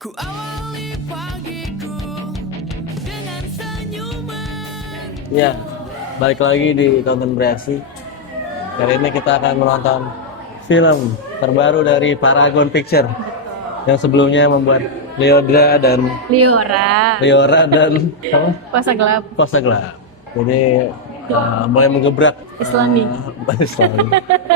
Ku awali pagiku dengan senyuman. Ya, balik lagi di Tonton Bereaksi. Kali ini kita akan menonton film terbaru dari Paragon Picture yang sebelumnya membuat Liora dan Puasa gelap Puasa Gelap. Jadi mulai menggebrak Islami. Islami.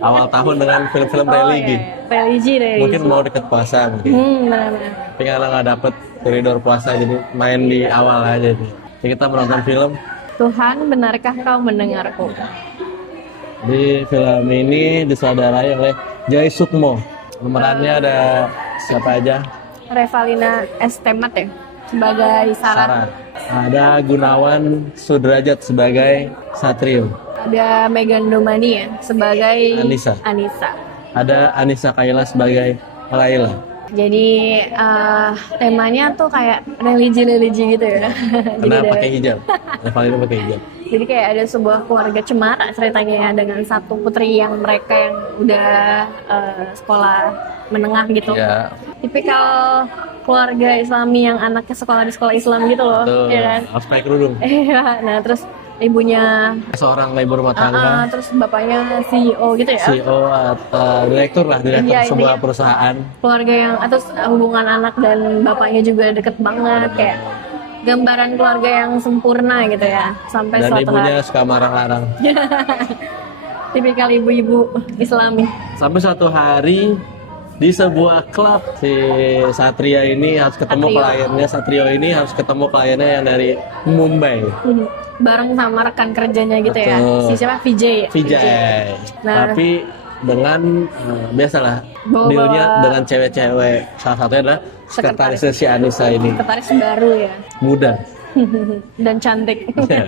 Awal tahun dengan film-film religi. Religi. Mungkin mau deket puasa mungkin. Benar-benar. Tapi karena nggak dapet koridor puasa jadi main di awal aja nih. Jadi kita menonton film. Tuhan, benarkah kau mendengarku? Di film ini disutradarai oleh Jai Sukmo. Pemerannya ada siapa aja? Revalina S. Temat ya sebagai Sarah. Ada Gunawan Sudrajat sebagai Satrio. Ada Megan Domani ya sebagai Anissa. Ada Anissa Kaila sebagai Laila. Jadi temanya tuh kayak religi gitu ya. Karena pakai hijab. Revalina pakai hijab. Jadi kayak ada sebuah keluarga cemara ceritanya ya, dengan satu putri yang mereka yang udah sekolah menengah gitu. Ya. Tipikal keluarga Islami yang anaknya sekolah di sekolah Islam gitu loh. Betul. Ya kan? Harus pakai kerudung. Iya, nah terus ibunya Seorang ibu rumah tangga. terus bapaknya CEO gitu ya. CEO atau direktur Iya, sebuah intinya perusahaan. Keluarga yang atau hubungan anak dan bapaknya juga deket banget, kayak gambaran keluarga yang sempurna gitu ya. Sampai Dan suatu ibunya hari suka marah-marah. tipikal ibu-ibu Islami. Sampai suatu hari di sebuah klub si Satria ini harus ketemu kliennya. Satrio ini harus ketemu kliennya yang dari Mumbai. Bareng sama rekan kerjanya gitu ya. Betul. Si siapa? Vijay ya? Vijay. Nah. Tapi dengan biasalah Bawa-bawa. dealnya dengan cewek-cewek. Salah satunya adalah sekretarisnya si Anissa ini. Sekretaris baru ya. Muda. Dan cantik. Iya.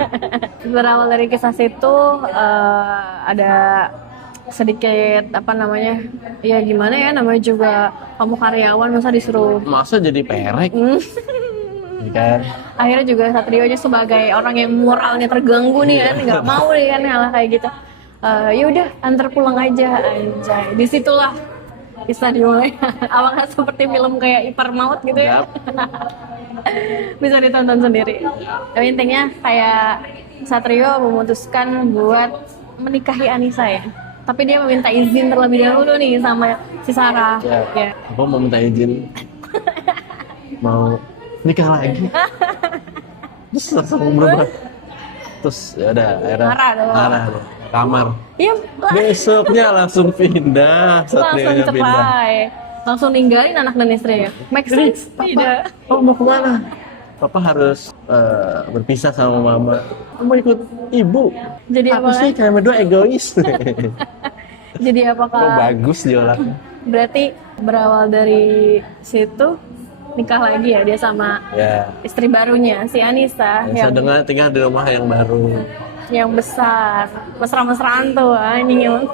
Berawal dari kisah situ ada sedikit apa namanya, ya gimana ya, namanya juga kamu karyawan masa disuruh Masa jadi perek? Iya kan? akhirnya juga Satrio aja sebagai orang yang moralnya terganggu nih kan, nggak mau nih kan hal kayak gitu. Ya udah antar pulang aja, anjay. Disitulah kisah dimulai. Apakah seperti film kayak Ipar Maut gitu ya? Bisa ditonton sendiri. Tapi intinya kayak Satrio memutuskan buat menikahi Anissa ya. Tapi dia meminta izin terlebih dahulu nih sama si Sarah. Ya. Aku mau minta izin. Mau nikah lagi. Terus langsung berubah. Terus ya udah akhirnya marah dong. Kamar. Iya, Besoknya langsung pindah. langsung Satrionya pindah. cerai. Langsung ninggalin anak dan istrinya. Make sense? Tidak. Oh mau kemana? Papa harus berpisah sama mama. Kamu ikut ibu. Jadi Aku apa? sih kalian berdua egois. Jadi Oh apakah bagus jualannya. berarti berawal dari situ nikah lagi ya dia sama Ya. istri barunya si Anissa Yang sedang tinggal di rumah yang baru. yang besar, mesra-mesraan tuh anjing emang.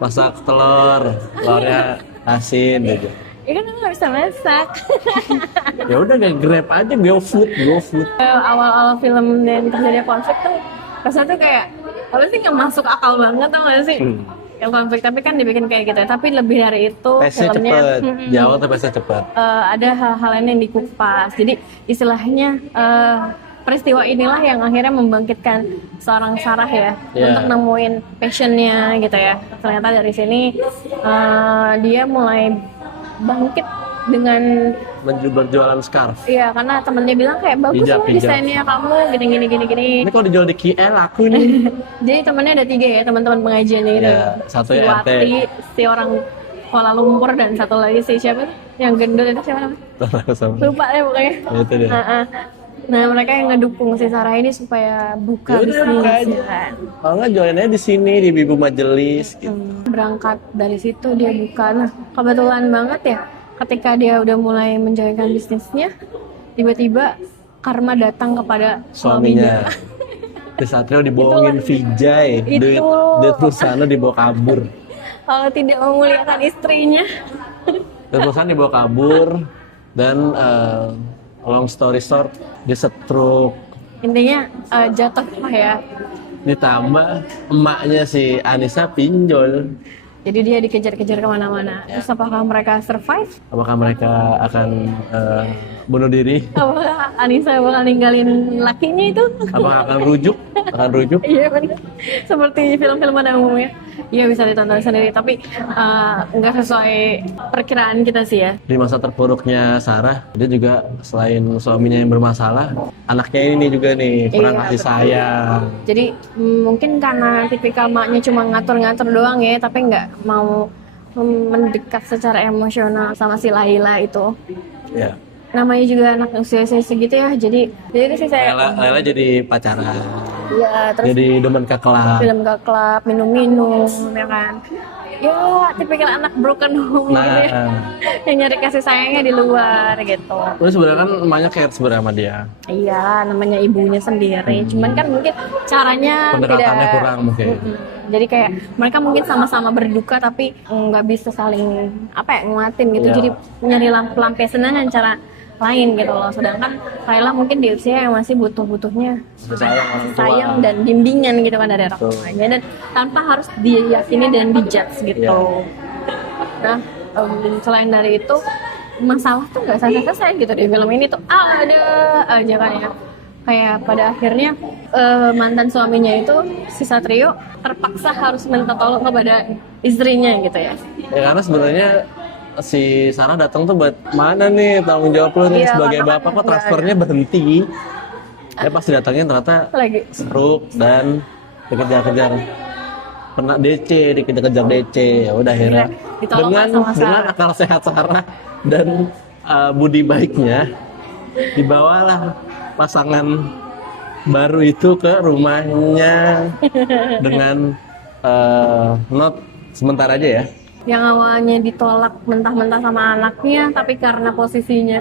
Masak telurnya asin aja. Ya kan aku nggak bisa masak. Ya udah nggak Grab aja, go food. Awal-awal film dan terjadi konflik tuh rasanya tuh kayak apa sih, nggak masuk akal banget tau gak sih? Yang konflik tapi kan dibikin kayak gitu ya. Tapi lebih dari itu Pace filmnya cepet, jauh tapi pace cepet. ada hal-hal lain yang dikupas. Jadi istilahnya peristiwa inilah yang akhirnya membangkitkan seorang Sarah ya untuk nemuin passionnya gitu ya. Ternyata dari sini dia mulai bangkit dengan Berjualan scarf. iya, karena temennya bilang kayak bagus Hijab. loh desainnya kamu gini. Ini kalau dijual di KL aku nih. Jadi temennya ada 3 ya, teman-teman pengajiannya gitu. Iya, satu si RT. Wati, si orang Kuala Lumpur, dan satu lagi si siapa tuh? Yang gendut itu siapa namanya? Lupa deh pokoknya. Itu dia. Nah, mereka yang ngedukung si Sarah ini supaya buka Ya udah, buka aja. bisnis kan. Kalau nggak jualannya di sini di Bibu Majelis gitu. Berangkat dari situ dia buka. Nah, kebetulan banget ya ketika dia udah mulai menjalankan bisnisnya, tiba-tiba karma datang kepada suaminya. Di Satrio dibohongin Vijay, duit perusahaan dibawa kabur. Kalau tidak memuliakan istrinya. Duit perusahaan dibawa kabur dan long story short dia stroke. Intinya jatuh lah ya. Ditambah emaknya si Anissa pinjol. Jadi dia dikejar-kejar kemana-mana. Terus apakah mereka survive? Apakah mereka akan bunuh diri? Apakah Anissa bakal ninggalin lakinya itu? Apakah akan rujuk? Akan rujuk? Iya benar. Seperti film-film pada umumnya. Iya bisa ditonton sendiri, tapi nggak sesuai perkiraan kita sih ya. Di masa terpuruknya Sarah, dia juga selain suaminya yang bermasalah, anaknya ini juga nih kurang Iya, kasih betul. sayang. Jadi mungkin karena tipikal maknya cuma ngatur-ngatur doang ya, tapi nggak mau mendekat secara emosional sama si Laila itu. Ya. Namanya juga anak usia segitu ya, jadi sih saya Laila jadi pacaran, ya terus jadi demen ke klub. film ke klub, minum-minum, ya kan. Ya, tipikal anak broken home gitu ya. Nah, Yang nyari kasih sayangnya di luar gitu. terus sebenarnya kan emaknya care sebenarnya sama dia. Iya, namanya ibunya sendiri. Cuman kan mungkin caranya Pendekatannya tidak kurang mungkin. Jadi kayak mereka mungkin sama-sama berduka tapi nggak bisa saling nguatin gitu. Iya. Jadi nyari pelampiasan dengan cara lain gitu loh. Sedangkan Laila mungkin di usia yang masih butuh-butuhnya Sayang orang tua. sayang dan bimbingan gitu kan dari orang tuanya, dan tanpa harus diyakini dan dijudge gitu. Iya. Nah, selain dari itu masalah tuh nggak selesai gitu di film ini tuh ada aja kan ya. Kayak pada akhirnya mantan suaminya itu si Satrio terpaksa harus minta tolong kepada istrinya gitu ya. Ya karena sebenarnya si Sarah datang tuh buat mana nih tanggung jawab lu nih Iya, sebagai karena bapak kan kok transfernya berhenti. Ya pasti datangnya ternyata Lagi stroke dan dikejar-kejar pernah DC, dikejar-kejar DC. Ya udah akhirnya ditolong dengan sama dengan Sarah. akal sehat Sarah dan budi baiknya dibawalah pasangan baru itu ke rumahnya dengan not sebentar aja ya. yang awalnya ditolak mentah-mentah sama anaknya, tapi karena posisinya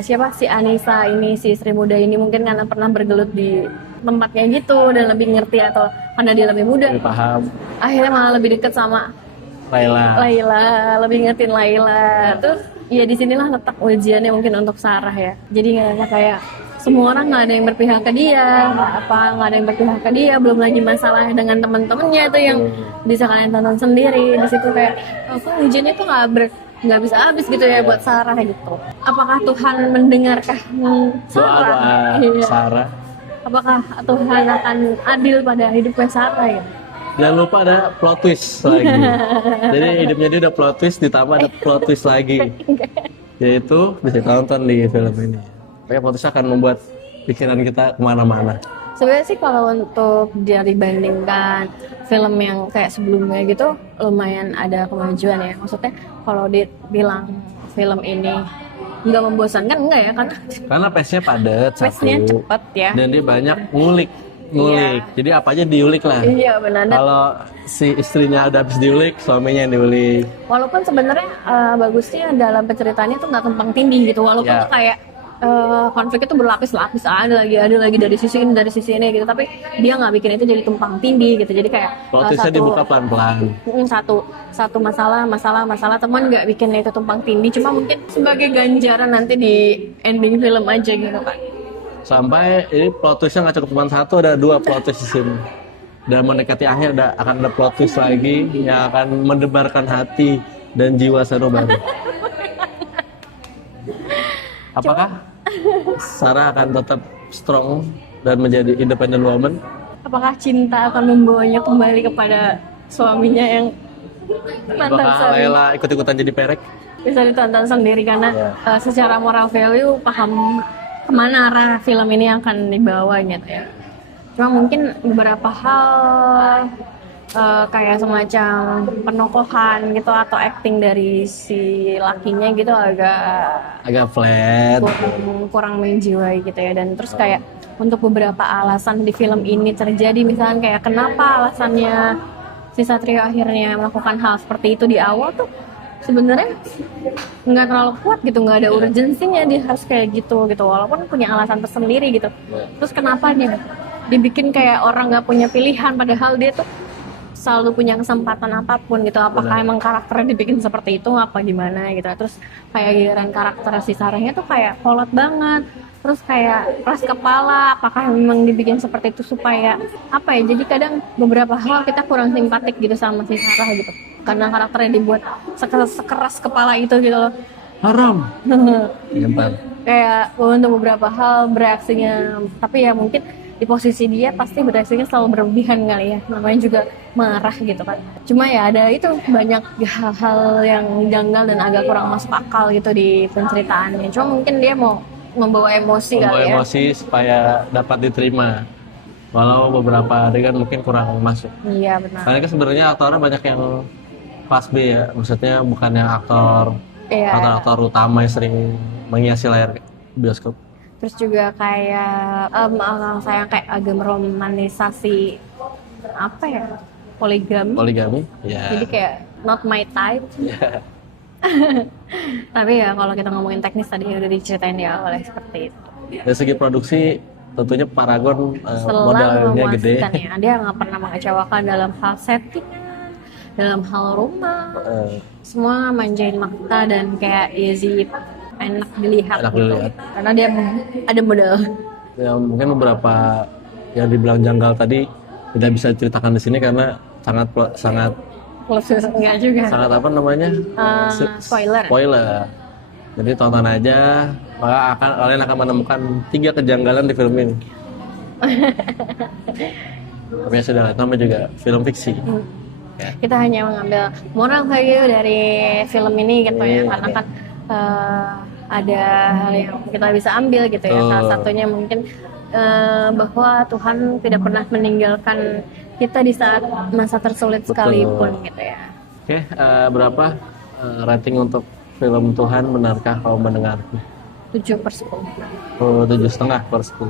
siapa si Anissa ini, si istri muda ini mungkin karena pernah bergelut di tempatnya gitu dan lebih ngerti atau karena dia lebih muda, Lebih paham akhirnya malah lebih dekat sama Laila, lebih ngertiin Laila. Terus ya disinilah letak ujiannya mungkin untuk Sarah ya. Jadi ngerasa kayak semua orang nggak ada yang berpihak ke dia, nggak ada yang berpihak ke dia. Belum lagi masalahnya dengan teman-temannya itu yang bisa kalian tonton sendiri. Di situ kayak kok ujiannya tuh nggak bisa habis gitu ya buat Sarah gitu. Apakah Tuhan mendengarkan Sarah? doa Iya. Sarah. Apakah Tuhan akan adil pada hidupnya Sarah ya? Jangan lupa ada plot twist lagi. Jadi hidupnya dia ada plot twist ditambah ada plot twist lagi. Yaitu bisa tonton di film ini. Kayak plot twist akan membuat pikiran kita kemana-mana. Sebenarnya sih kalau untuk dia dibandingkan film yang kayak sebelumnya gitu lumayan ada kemajuan ya. Maksudnya kalau dibilang film ini nggak membosankan enggak ya, Karena pace-nya padat pace-nya satu. cepet ya. Dan dia banyak ngulik. Jadi apa aja diulik lah. Iya benar. Dan Kalau si istrinya ada habis diulik, suaminya yang diulik. walaupun sebenarnya bagusnya dalam penceritaannya tuh nggak tumpang tindih gitu. Walaupun Ya. tuh kayak konfliknya tuh berlapis-lapis, ada lagi dari sisi ini gitu. Tapi dia nggak bikin itu jadi tumpang tindih gitu. Jadi kayak Plot twist-nya dibuka pelan-pelan. satu masalah teman nggak bikin itu tumpang tindih, cuma mungkin sebagai ganjaran nanti di ending film aja gitu kan. Sampai ini plot twist-nya nggak cukup cuma satu, ada 2 plot twist di sini. Dan mendekati akhir akan ada plot twist lagi yang akan mendebarkan hati dan jiwa Sanubari. Apakah Sarah akan tetap strong dan menjadi independent woman? Apakah cinta akan membawanya kembali kepada suaminya yang mantan Apakah suami? Laila ikut-ikutan jadi perek? Bisa ditonton sendiri karena secara moral value paham kemana arah film ini akan dibawa gitu ya. Cuma mungkin beberapa hal kayak semacam penokohan gitu atau acting dari si lakinya gitu Agak flat. kurang menjiwai gitu ya. Dan terus kayak untuk beberapa alasan di film ini terjadi, misalnya kayak kenapa alasannya si Satrio akhirnya melakukan hal seperti itu di awal tuh sebenarnya nggak terlalu kuat gitu, nggak ada urgensinya dia harus kayak gitu walaupun punya alasan tersendiri gitu. Terus kenapa dia dibikin kayak orang nggak punya pilihan padahal dia tuh selalu punya kesempatan apapun gitu. Apakah emang karakternya dibikin seperti itu apa gimana gitu. Terus kayak giliran karakter si Sarahnya tuh kayak kolot banget, terus kayak keras kepala. Apakah memang dibikin seperti itu supaya apa ya? Jadi kadang beberapa hal kita kurang simpatik gitu sama si Sarah gitu, karena karakternya dibuat sekeras kepala itu gitu loh. Haram. Gampang. Kayak untuk beberapa hal bereaksinya, tapi ya mungkin di posisi dia pasti bereaksinya selalu berlebihan kali ya, namanya juga marah gitu kan. Cuma ya ada itu banyak hal-hal yang janggal dan agak kurang masuk akal gitu di penceritaannya. Cuma mungkin dia mau membawa emosi Membawa kali ya. emosi supaya dapat diterima. Walau beberapa adegan mungkin kurang masuk. Iya benar. Karena kan sebenarnya aktornya banyak yang kelas B ya, maksudnya bukan yang aktor Iya. aktor utama yang sering menghiasi layar bioskop. Terus juga kayak saya kayak agak meromanisasi apa ya, poligami. Poligami, ya. Jadi kayak not my type. Ya. Tapi ya kalau kita ngomongin teknis tadi udah diceritain di awal ya, seperti itu. Dari segi produksi tentunya Paragon Selalu modalnya gede. memuaskan ya. Dia nggak pernah mengecewakan dalam hal settingan, dalam hal rumah. Semua manjain Makta dan kayak Izzy enak dilihat Enak gitu. dilihat. Karena dia ada modal. Ya, mungkin beberapa yang dibilang janggal tadi tidak bisa diceritakan di sini karena sangat Plus enggak juga. sangat apa namanya? Spoiler. Spoiler. Jadi tonton aja, maka kalian akan menemukan 3 kejanggalan di film ini. Tapi ya sudah, namanya juga film fiksi. Ya. Kita hanya mengambil moral value dari film ini gitu ya, Iya. karena kan ada hal yang kita bisa ambil gitu ya. Salah satunya mungkin bahwa Tuhan tidak pernah meninggalkan kita di saat masa tersulit sekalipun gitu ya. Oke, berapa rating untuk film Tuhan Benarkah Kau Mendengarku? 7/10. Oh, 7,5/10.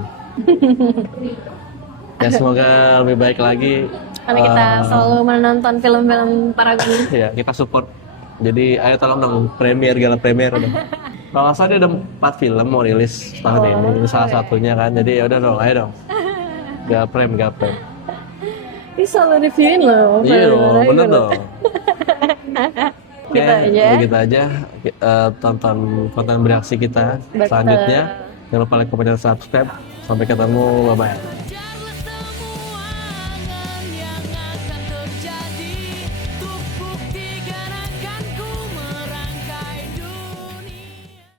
Ya, semoga lebih baik lagi. Karena kita selalu menonton film-film Paragon. Ya, kita support. Jadi ayo tolong dong gala premier dong. Kalau nggak salah dia ada 4 film mau rilis tahun ini. Ini salah satunya kan. Jadi ya udah dong, ayo dong. Gaprem. Ini selalu reviewin loh. Iya dong, bener dong. Oke, Gitu aja. begitu aja. Tonton konten bereaksi kita Betul. selanjutnya. Jangan lupa like, komen, dan subscribe. Sampai ketemu, bye-bye.